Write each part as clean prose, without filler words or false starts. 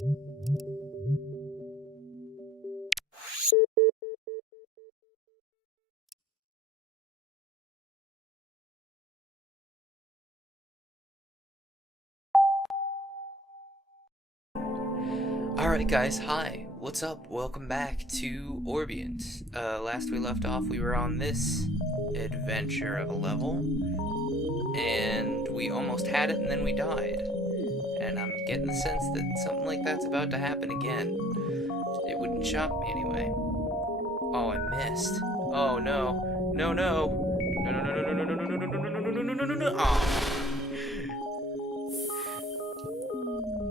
Alright guys, hi, what's up? Welcome back to Orbient. Last we left off, we were on this adventure of a level, and we almost had it and then we died. And I'm getting the sense that something like that's about to happen again. It wouldn't shock me anyway. Oh, I missed. Oh no. No, no. No, no, no, no, no, no, no, no, no, no, no, no, no, no, no, no, no. Oh.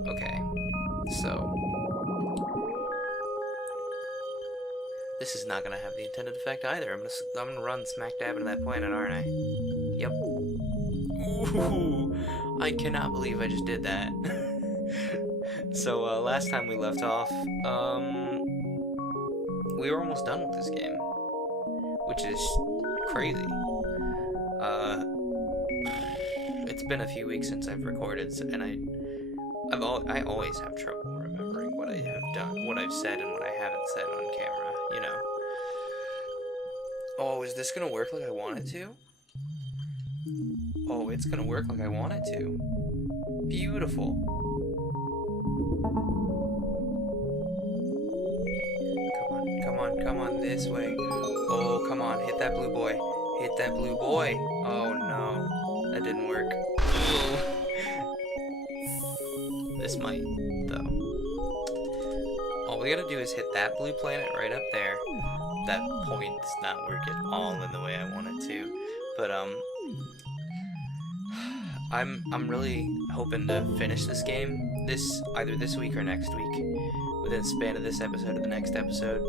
Okay, so this is not gonna have the intended effect either. I'm gonna run smack dab into that planet, aren't I? Yep. Ooh, I cannot believe I just did that. So last time we left off, we were almost done with this game, which is crazy. It's been a few weeks since I've recorded, and I always have trouble remembering what I have done, what I've said, and what I haven't said on camera, you know. Oh, is this gonna work like I want it to? Oh, it's gonna work like I want it to. Beautiful. Come on, come on, come on, this way. Oh, come on, hit that blue boy. Hit that blue boy. Oh no, that didn't work. This might, though. All we gotta do is hit that blue planet right up there. That point does not work at all in the way I want it to. But I'm really hoping to finish this game either this week or next week, within the span of this episode or the next episode,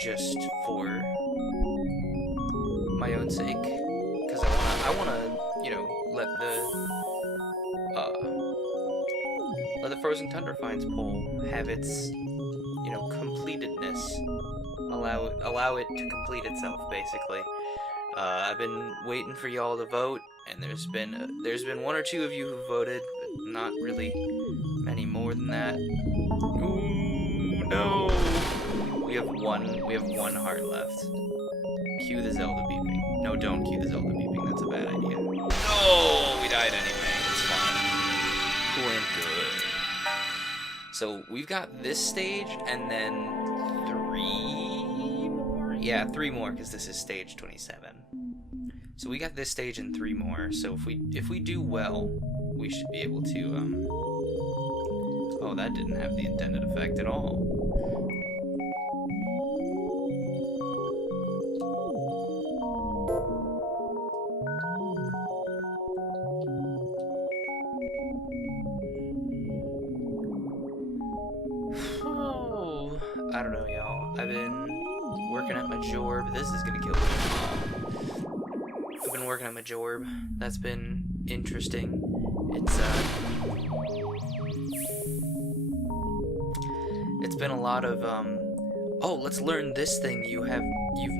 just for my own sake, because I wanna, you know, let the Frozen Tundra Finds poll have its, you know, completedness. Allow it to complete itself, basically. I've been waiting for y'all to vote, and there's been one or two of you who voted, but not really many more than that. Ooh, no! We have one heart left. Cue the Zelda beeping. No, don't cue the Zelda beeping. That's a bad idea. No, we died anyway. It's fine. Cool and good. So we've got this stage, and then 3 more? Yeah, 3 more, because this is stage 27. So we got this stage and 3 more, so if we do well, we should be able to, oh, that didn't have the intended effect at all. I don't know, y'all. I've been working at my job. This is gonna kill me. I've been working at my job. That's been interesting. It's been a lot of oh, let's learn this thing you've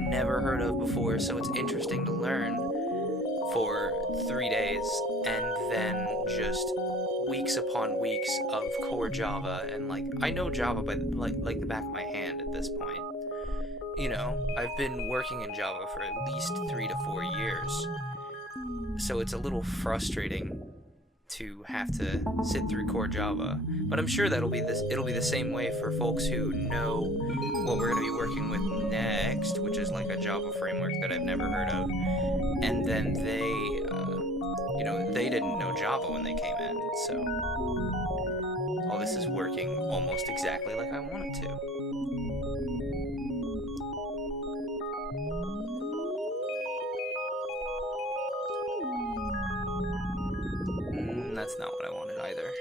never heard of before, so it's interesting to learn for 3 days, and then just weeks upon weeks of core Java, and like I know Java by like the back of my hand at this point. You know, I've been working in Java for at least 3 to 4 years, so it's a little frustrating to have to sit through core Java. But I'm sure it'll be the same way for folks who know what we're going to be working with next, which is like a Java framework that I've never heard of, and then they you know, they didn't know Java when they came in, so all this is working almost exactly like I want it to. That's not what I wanted either.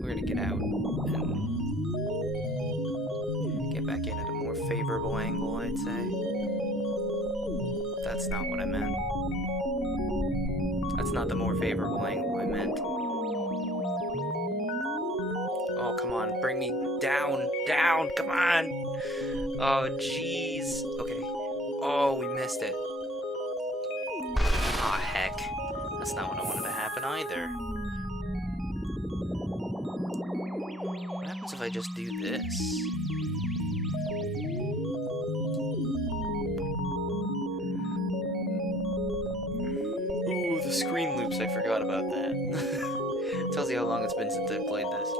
We're gonna get out and get back in at a more favorable angle, I'd say. That's not what I meant. That's not the more favorable angle I meant. Oh, come on, bring me down, come on! Oh, jeez. Okay. Oh, we missed it. Ah, heck. That's not what I wanted to happen either. happens if I just do this? Ooh, the screen loops, I forgot about that. Tells you how long it's been since I played this.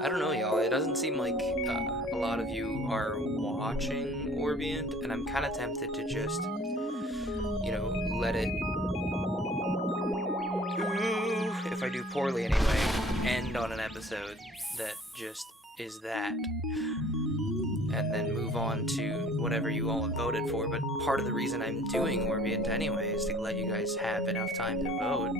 I don't know, y'all, it doesn't seem like a lot of you are watching Orbient, and I'm kind of tempted to just, you know, let it, if I do poorly anyway, end on an episode that just is that, and then move on to whatever you all have voted for. But part of the reason I'm doing Orbient anyway is to let you guys have enough time to vote.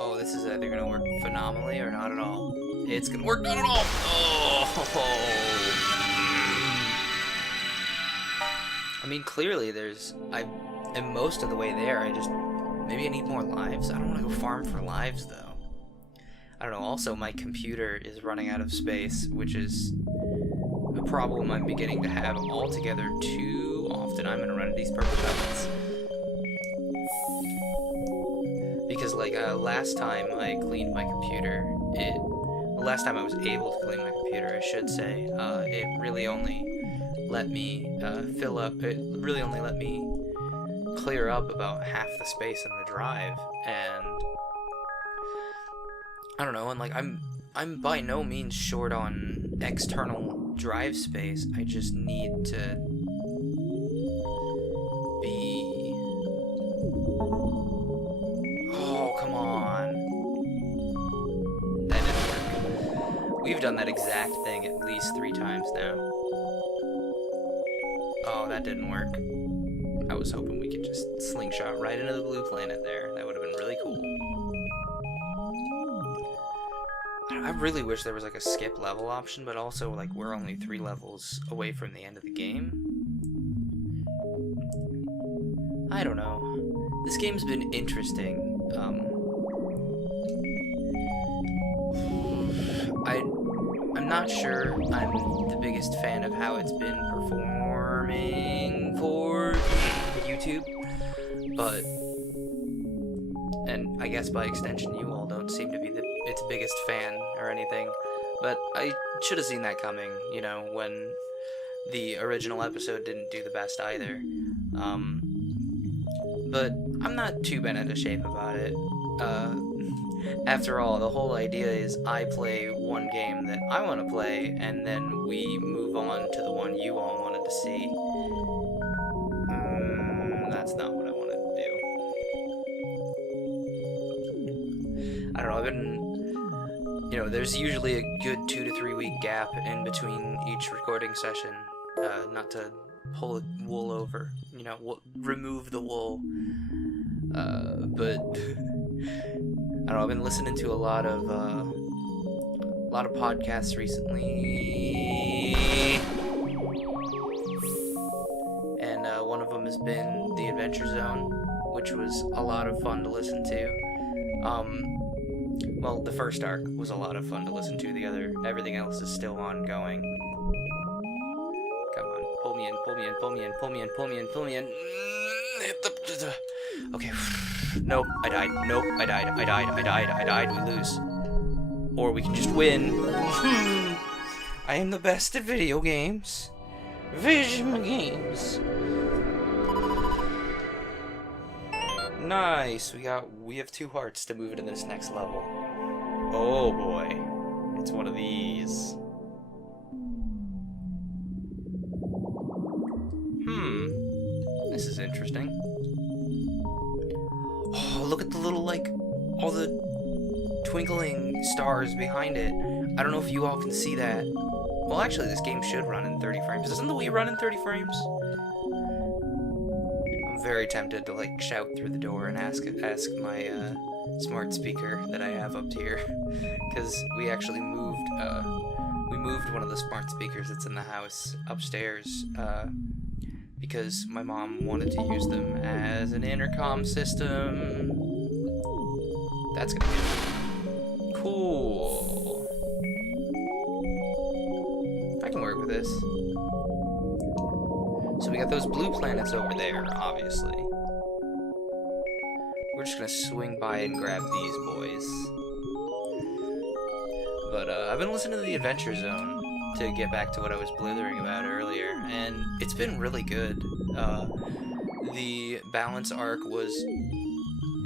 Oh, this is either gonna work phenomenally or not at all. It's gonna work not at all! Oh! I mean, clearly I am most of the way there. Maybe I need more lives. I don't want to go farm for lives, though. I don't know. Also, my computer is running out of space, which is a problem I'm beginning to have altogether too often. I'm gonna run into these purple pellets. Because, like, last time I cleaned my computer, last time I was able to clean my computer, I should say, it really only let me really only let me clear up about half the space in the drive, and I don't know, and like I'm by no means short on external drive space. I just need to be... Oh, come on. That didn't work. We've done that exact thing at least 3 times now. Oh, that didn't work. I was hoping we could just slingshot right into the blue planet there. That would have been really cool. I really wish there was like a skip level option, but also like we're only 3 levels away from the end of the game. I don't know. This game's been interesting. I'm not sure I'm the biggest fan of how it's been performing for YouTube, but, and I guess by extension you all don't seem to be its biggest fan or anything, but I should have seen that coming, you know, when the original episode didn't do the best either. But I'm not too bent out of shape about it. After all, the whole idea is I play one game that I want to play, and then we move on to the one you all wanted to see. That's not what I wanted to do. I don't know, I've been... You know, there's usually a good 2 to 3 week gap in between each recording session, not to pull the wool over, you know, remove the wool, but... I don't know, I've been listening to a lot of podcasts recently, and one of them has been The Adventure Zone, which was a lot of fun to listen to. Well, the first arc was a lot of fun to listen to, everything else is still ongoing. Come on, pull me in, pull me in, pull me in, pull me in, pull me in, pull me in. Hit the... Okay. Nope, I died. Nope, I died. We lose. Or we can just win. I am the best at video games. Video games. Nice. We have 2 hearts to move into this next level. Oh boy. It's one of these. This is interesting. Oh, look at the little, like, all the twinkling stars behind it. I don't know if you all can see that. Well, actually, this game should run in 30 frames. Doesn't the Wii run in 30 frames? I'm very tempted to, like, shout through the door and ask my, smart speaker that I have up here. Because we actually moved one of the smart speakers that's in the house upstairs, because my mom wanted to use them as an intercom system. That's gonna be cool. I can work with this. So we got those blue planets over there, obviously. we're just gonna swing by and grab these boys. But I've been listening to the Adventure Zone to get back to what I was blithering about earlier, and it's been really good. The balance arc was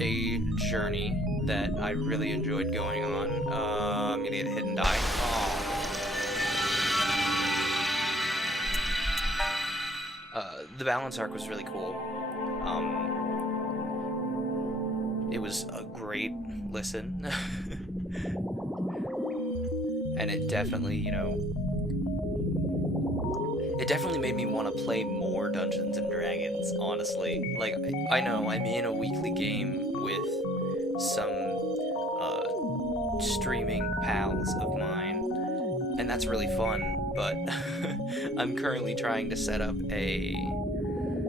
a journey that I really enjoyed going on. I'm gonna get hit and die. The balance arc was really cool. It was a great listen. And it definitely, you know, it definitely made me want to play more Dungeons and Dragons, honestly. Like, I know I'm in a weekly game with some streaming pals of mine, and that's really fun, but I'm currently trying to set up a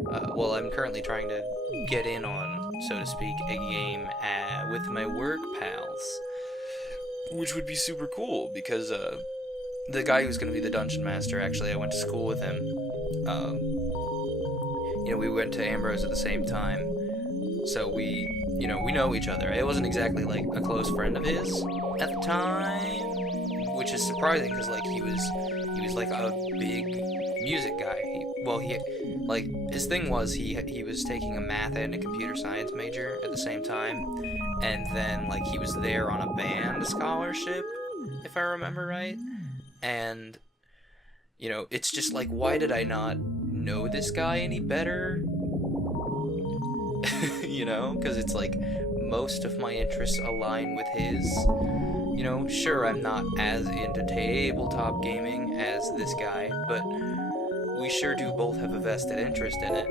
I'm currently trying to get in on, so to speak, a game with my work pals, which would be super cool, because the guy who's going to be the dungeon master, actually, I went to school with him. You know, we went to Ambrose at the same time, so we know each other. I wasn't exactly, like, a close friend of his at the time, which is surprising, because, like, he was like, a big music guy. His thing was, he was taking a math and a computer science major at the same time, and then, like, he was there on a band scholarship, if I remember right. And, you know, it's just like, why did I not know this guy any better? You know, because it's like, most of my interests align with his. You know, sure, I'm not as into tabletop gaming as this guy, but we sure do both have a vested interest in it.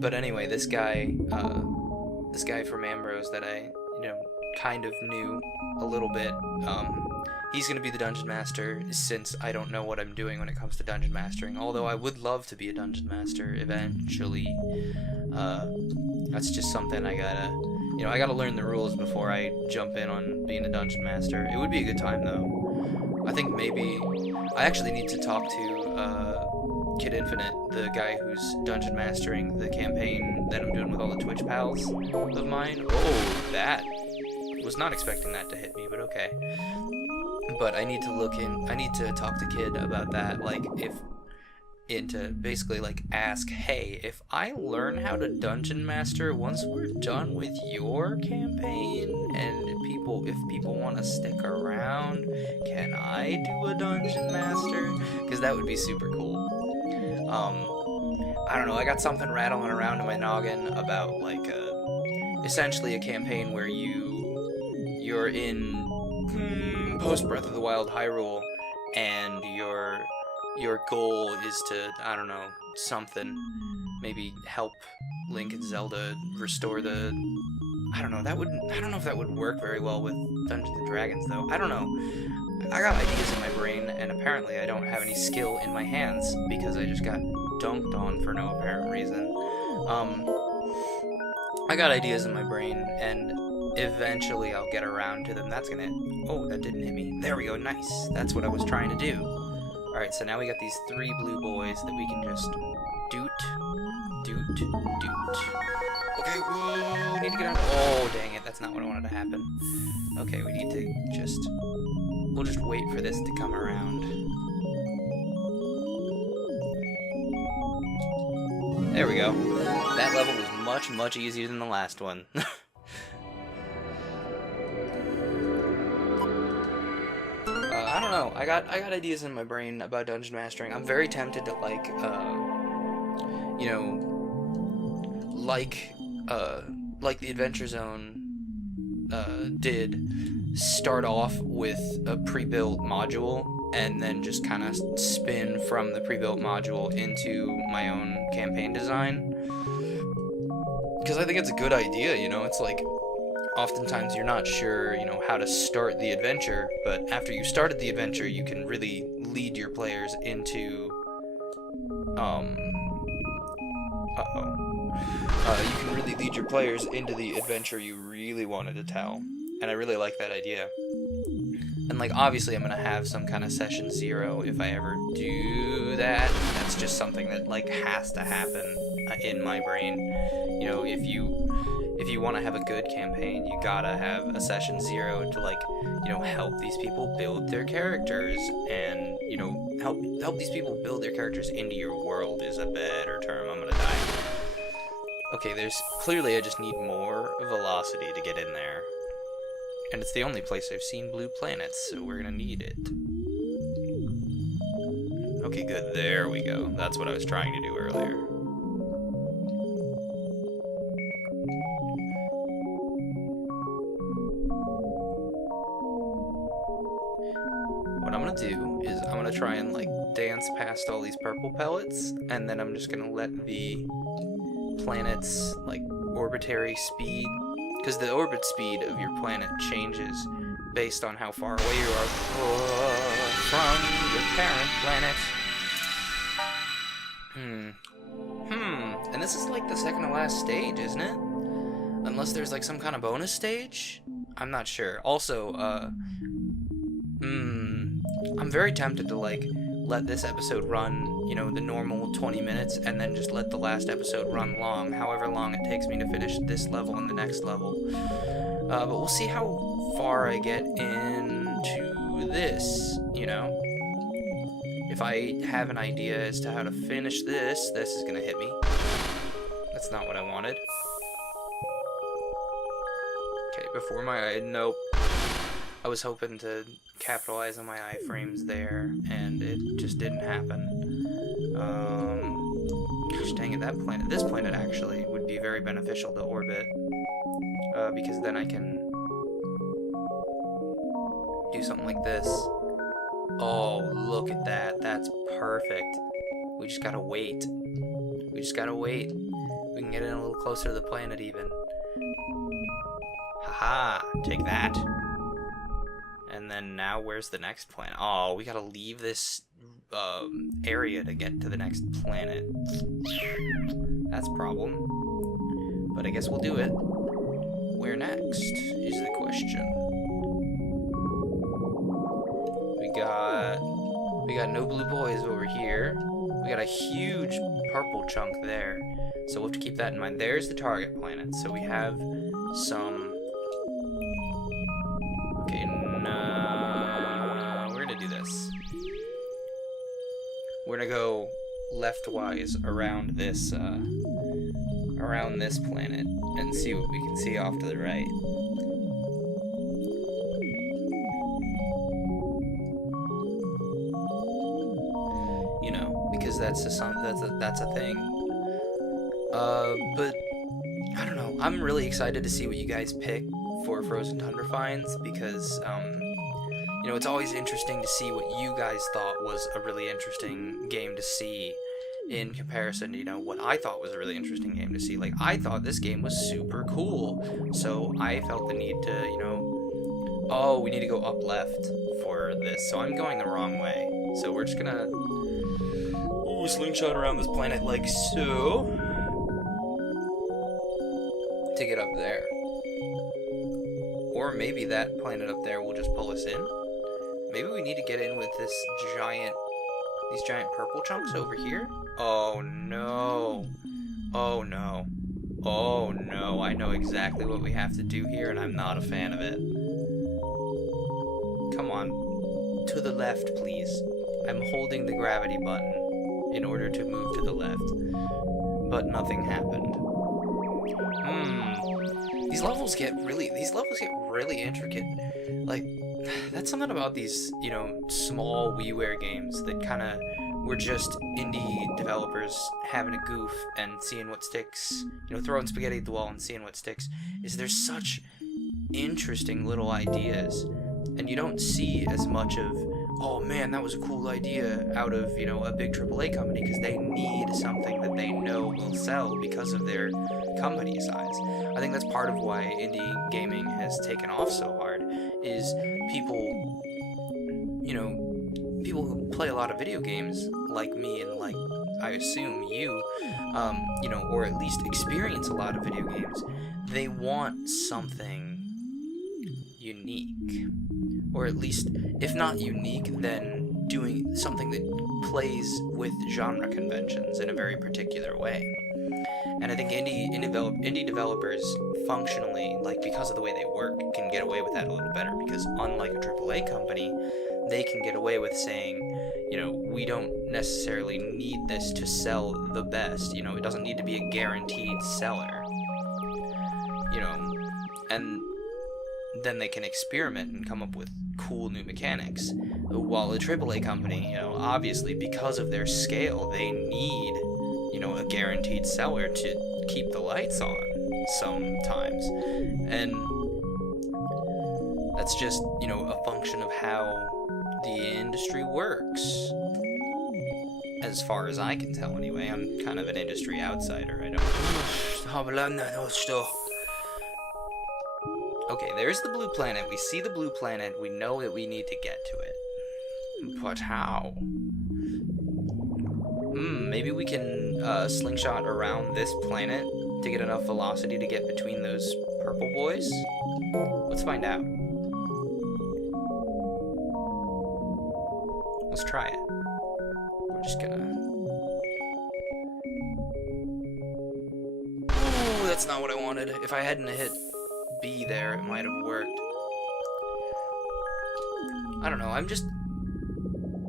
But anyway, this guy from Ambrose that I, you know, kind of knew a little bit, he's going to be the Dungeon Master, since I don't know what I'm doing when it comes to Dungeon Mastering, although I would love to be a Dungeon Master eventually. That's just something I gotta learn the rules before I jump in on being a Dungeon Master. It would be a good time, though. I think maybe I actually need to talk to Kid Infinite, the guy who's Dungeon Mastering the campaign that I'm doing with all the Twitch pals of mine. Oh, that was not expecting that to hit me, but okay. But I need to talk to Kid about that, like, to basically, like, ask, hey, if I learn how to Dungeon Master once we're done with your campaign, and if people want to stick around, can I do a Dungeon Master? Because that would be super cool. I don't know, I got something rattling around in my noggin about, like, essentially a campaign where you're in post Breath of the Wild Hyrule, and your goal is to, I don't know, maybe help Link and Zelda restore the, I don't know if that would work very well with Dungeons and Dragons, though. I don't know. I got ideas in my brain, and apparently I don't have any skill in my hands, because I just got dunked on for no apparent reason. I got ideas in my brain, and eventually I'll get around to them. Oh, that didn't hit me. There we go, nice. That's what I was trying to do. Alright, so now we got these 3 blue boys that we can just doot. Okay, whoa, we need to get out. Oh, dang it, that's not what I wanted to happen. Okay, we need to we'll just wait for this to come around. There we go. That level was much, much easier than the last one. I don't know. I got ideas in my brain about dungeon mastering. I'm very tempted to, like, you know, like the Adventure Zone did, start off with a pre-built module and then just kind of spin from the pre-built module into my own campaign design. Because I think it's a good idea, you know. It's like, oftentimes you're not sure, you know, how to start the adventure, but after you started the adventure, you can really lead your players into, you can really lead your players into the adventure you really wanted to tell, and I really like that idea. And, like, obviously I'm gonna have some kind of session 0 if I ever do that. That's just something that, like, has to happen in my brain. You know, if you want to have a good campaign, you gotta have a session 0 to, like, you know, help these people build their characters, and, you know, help these people build their characters into your world is a better term. I'm gonna die. Okay, clearly I just need more velocity to get in there. And it's the only place I've seen blue planets, so we're gonna need it. Okay, good, there we go. That's what I was trying to do earlier. What I'm gonna do is I'm gonna try and, like, dance past all these purple pellets, and then I'm just gonna let the planet's, like, orbitary speed, because the orbit speed of your planet changes based on how far away you are from your parent planet. And this is, like, the second to last stage, isn't it? Unless there's, like, some kind of bonus stage? I'm not sure. Also, I'm very tempted to, like, let this episode run, you know, the normal 20 minutes, and then just let the last episode run long, however long it takes me to finish this level and the next level. But we'll see how far I get into this, you know? If I have an idea as to how to finish this is gonna hit me. That's not what I wanted. Okay, before my eye, nope. I was hoping to capitalize on my iframes there, and it just didn't happen. Gosh dang it, this planet actually would be very beneficial to orbit, because then I can do something like this. Oh, look at that, that's perfect. We just gotta wait. We can get in a little closer to the planet even. Haha, take that. And then now where's the next planet? Oh, we gotta leave this area to get to the next planet. That's a problem. But I guess we'll do it. Where next is the question. We got no blue boys over here. We got a huge purple chunk there. So we'll have to keep that in mind. There's the target planet. So we have some... Okay, no, we're gonna do this. We're gonna go leftwise around this planet and see what we can see off to the right. You know, because that's a thing. But I don't know. I'm really excited to see what you guys pick for Frozen Tundra Finds, because you know, it's always interesting to see what you guys thought was a really interesting game to see in comparison to, you know, what I thought was a really interesting game to see. Like, I thought this game was super cool, so I felt the need to, you know, oh, we need to go up left for this, so I'm going the wrong way. So we're just gonna slingshot around this planet like so to get up there. Or maybe that planet up there will just pull us in. Maybe we need to get in with these giant purple chunks over here. Oh no. Oh no. Oh no. I know exactly what we have to do here, and I'm not a fan of it. Come on. To the left, please. I'm holding the gravity button in order to move to the left. But nothing happened. These levels get really intricate. Like, that's something about these, you know, small WiiWare games that kind of were just indie developers having a goof and seeing what sticks, you know, throwing spaghetti at the wall and seeing what sticks, is there's such interesting little ideas, and you don't see as much of, oh man, that was a cool idea, out of, you know, a big AAA company, because they need something that they know will sell because of their company size. I think that's part of why indie gaming has taken off so hard, is people, you know, people who play a lot of video games, like me and like, I assume you, you know, or at least experience a lot of video games, they want something unique. or at least, if not unique, then doing something that plays with genre conventions in a very particular way. And I think indie developers functionally, like, because of the way they work, can get away with that a little better, because unlike a AAA company, they can get away with saying, you know, we don't necessarily need this to sell the best, you know, it doesn't need to be a guaranteed seller, you know, and then they can experiment and come up with cool new mechanics. While a AAA company, you know, obviously because of their scale, they need, you know, a guaranteed seller to keep the lights on sometimes. And that's just, you know, a function of how the industry works. As far as I can tell, anyway. I'm kind of an industry outsider. I don't... Okay, there's the blue planet. We see the blue planet. We know that we need to get to it. But how? Maybe we can slingshot around this planet to get enough velocity to get between those purple boys? Let's find out. Let's try it. We're just gonna... Ooh, that's not what I wanted. If I hadn't hit B there, it might have worked. I don't know, I'm just...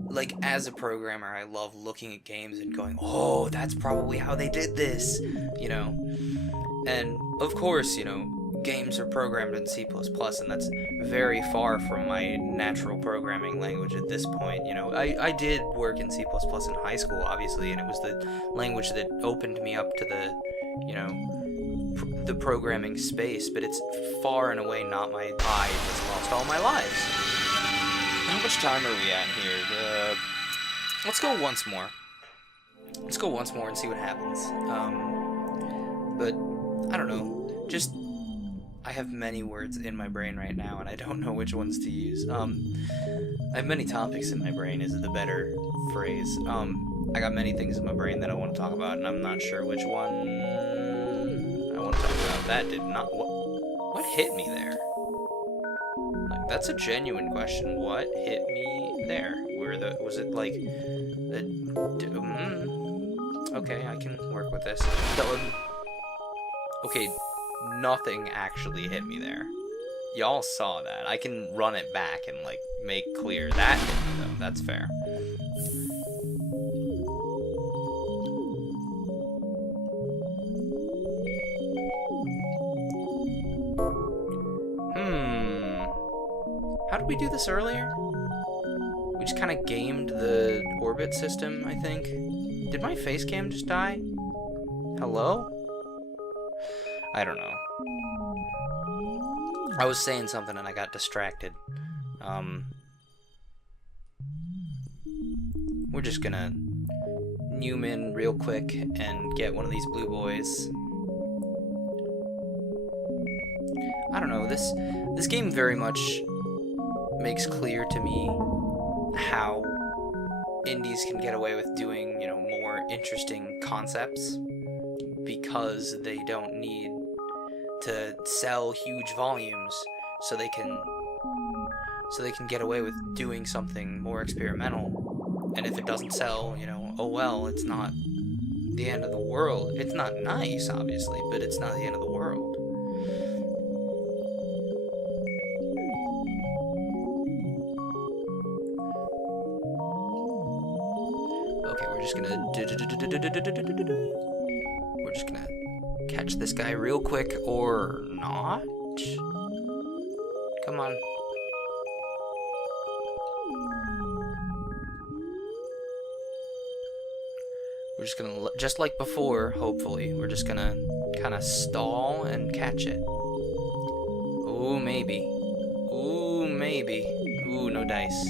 Like, as a programmer, I love looking at games and going, oh, that's probably how they did this, you know? And, of course, you know, games are programmed in C++, and that's very far from my natural programming language at this point, you know? I did work in C++ in high school, obviously, and it was the language that opened me up to the, you know, the programming space, but it's far and away not my... I just lost all my lives. How much time are we at here? Let's go once more. Let's go once more and see what happens. But, I don't know. Just, I have many words in my brain right now, and I don't know which ones to use. I have many topics in my brain, is the better phrase. I got many things in my brain that I want to talk about, and I'm not sure which one I want to talk about. That did not... What hit me there? Like, that's a genuine question. What hit me there? Was it like... Okay, I can work with this. Okay, nothing actually hit me there. Y'all saw that. I can run it back and, like, make clear. That hit me, though. That's fair. How did we do this earlier? We just kind of gamed the orbit system, I think. Did my face cam just die? Hello? I don't know. I was saying something and I got distracted. We're just gonna Newman real quick and get one of these blue boys. I don't know, this game very much makes clear to me how indies can get away with doing, you know, more interesting concepts because they don't need to sell huge volumes, so they can get away with doing something more experimental. And if it doesn't sell, you know, oh well, it's not the end of the world. It's not nice, obviously, but it's not the end of the world. We're just gonna catch this guy real quick, or not? Come on. We're just gonna, just like before, hopefully, we're just gonna kind of stall and catch it. Ooh, maybe. Ooh, maybe. Ooh, no dice.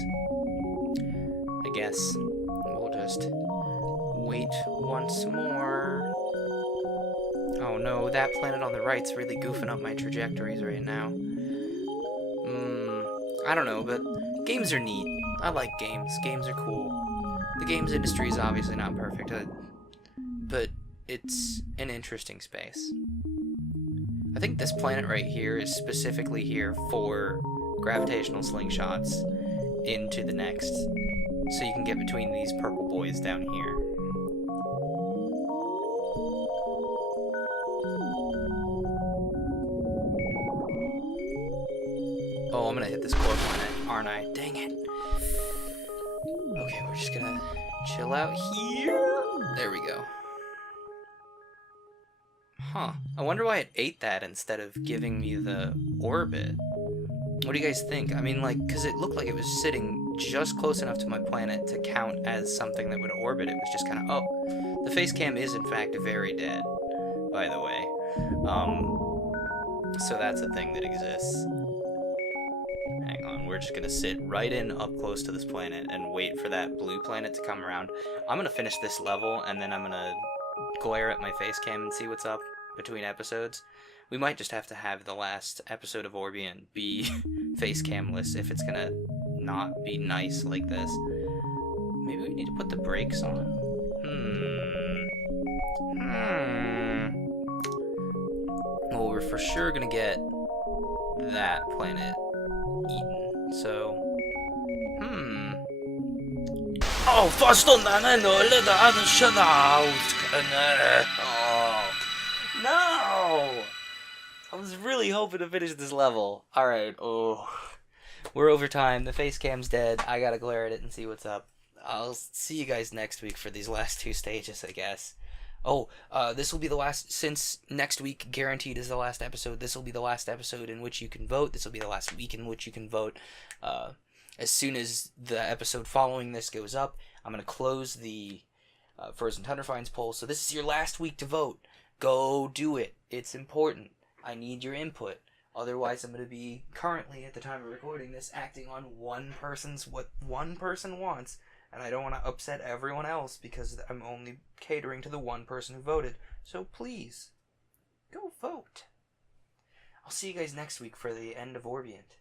I guess we'll just wait once more. Oh no, that planet on the right's really goofing up my trajectories right now. I don't know, but games are neat. I like games. Games are cool. The games industry is obviously not perfect, but it's an interesting space. I think this planet right here is specifically here for gravitational slingshots into the next, so you can get between these purple boys down here. Oh, I'm gonna hit this core planet, aren't I? Dang it. Okay, we're just gonna chill out here. There we go. Huh. I wonder why it ate that instead of giving me the orbit. What do you guys think? I mean, like, because it looked like it was sitting just close enough to my planet to count as something that would orbit. It was just kind of, oh, the face cam is in fact very dead, by the way. So that's a thing that exists. Hang on, we're just gonna sit right in up close to this planet and wait for that blue planet to come around. I'm gonna finish this level and then I'm gonna glare at my face cam and see what's up between episodes. We might just have to have the last episode of Orbient be face camless if it's gonna not be nice like this. Maybe we need to put the brakes on? Well, we're for sure gonna get that planet eaten, so... Oh, no! I was really hoping to finish this level. Alright, oh. We're over time. The face cam's dead. I gotta glare at it and see what's up. I'll see you guys next week for these last two stages, I guess. Oh, this will be the last, since next week guaranteed is the last episode, this will be the last episode in which you can vote. This will be the last week in which you can vote. As soon as the episode following this goes up, I'm going to close the Frozen Tundra Finds poll. So this is your last week to vote. Go do it. It's important. I need your input. Otherwise, I'm going to be currently, at the time of recording this, acting on what one person wants. And I don't want to upset everyone else because I'm only catering to the one person who voted. So please, go vote. I'll see you guys next week for the end of Orbient.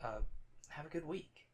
Have a good week.